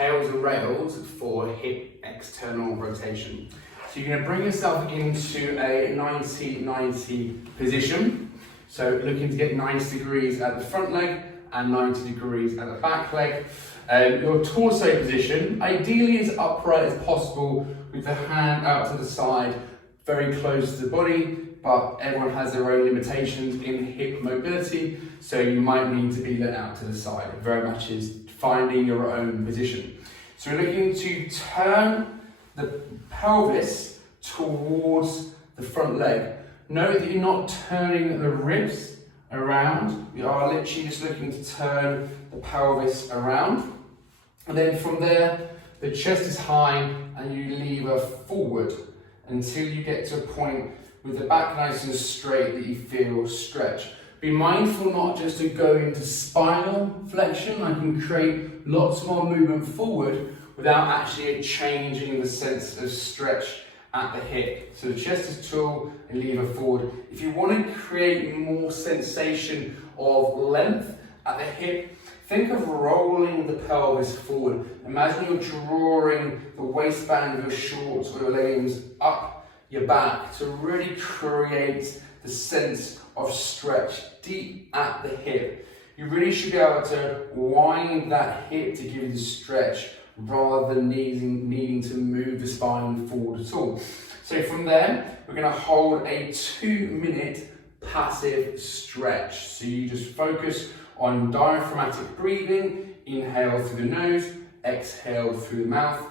tails and rails for hip external rotation. So you're going to bring yourself into a 90-90 position. So looking to get 90 degrees at the front leg and 90 degrees at the back leg. Your torso position, ideally as upright as possible with the hand out to the side, very close to the body, but everyone has their own limitations in hip mobility, so you might need to be let out to the side. It very much is finding your own position. So we're looking to turn the pelvis towards the front leg. Note that you're not turning the ribs around, we are literally just looking to turn the pelvis around. And then from there, the chest is high and you lever forward until you get to a point with the back nice and straight that you feel stretch. Be mindful not just to go into spinal flexion. I can create lots more movement forward without actually changing the sense of stretch at the hip. So the chest is tall and lever forward. If you want to create more sensation of length at the hip, think of rolling the pelvis forward. Imagine you're drawing the waistband of your shorts or your leggings up your back to really create the sense of stretch deep at the hip. You really should be able to wind that hip to give you the stretch rather than needing to move the spine forward at all. So from there, we're going to hold a 2-minute passive stretch. So you just focus on diaphragmatic breathing, inhale through the nose, exhale through the mouth.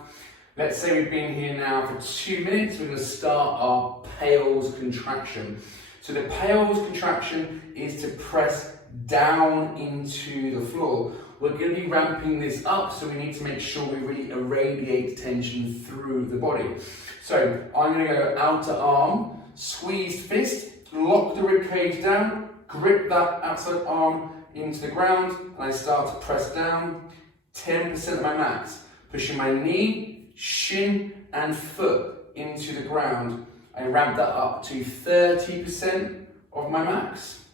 Let's say we've been here now for 2 minutes, we're going to start our Pail's contraction. So the Pail's contraction is to press down into the floor. We're going to be ramping this up, so we need to make sure we really irradiate tension through the body. So I'm going to go outer arm, squeezed fist, lock the rib cage down, grip that outside arm into the ground, and I start to press down 10% of my max, pushing my knee, shin and foot into the ground. I ramp that up to 30% of my max.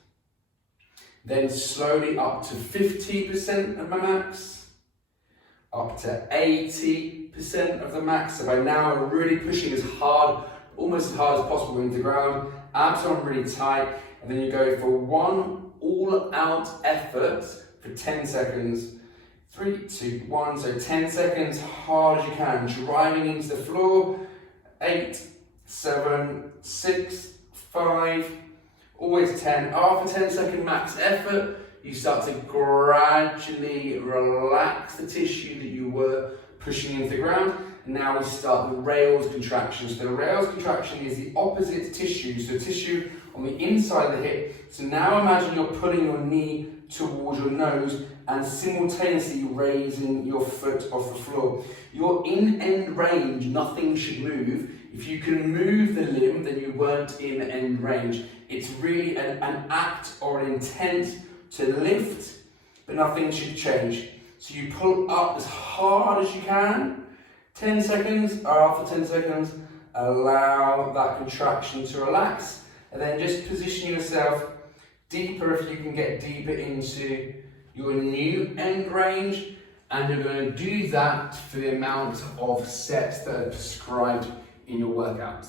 Then slowly up to 50% of my max, up to 80% of the max. So by now I'm really pushing as hard, almost as hard as possible into the ground. Abs are really tight, and then you go for one all-out effort for 10 seconds. 3, 2, 1, so 10 seconds, hard as you can, driving into the floor. 8, 7, 6, 5, always 10. After 10-second max effort, you start to gradually relax the tissue that you were pushing into the ground. And now we start the rails contraction. So the rails contraction is the opposite tissue, so tissue on the inside of the hip. So now imagine you're pulling your knee towards your nose and simultaneously raising your foot off the floor. You're in end range, nothing should move. If you can move the limb, then you weren't in end range. It's really an act or an intent to lift, but nothing should change. So you pull up as hard as you can, 10 seconds, or after 10 seconds, allow that contraction to relax, and then just position yourself deeper if you can get deeper into your new end range, and you're going to do that for the amount of sets that are prescribed in your workout.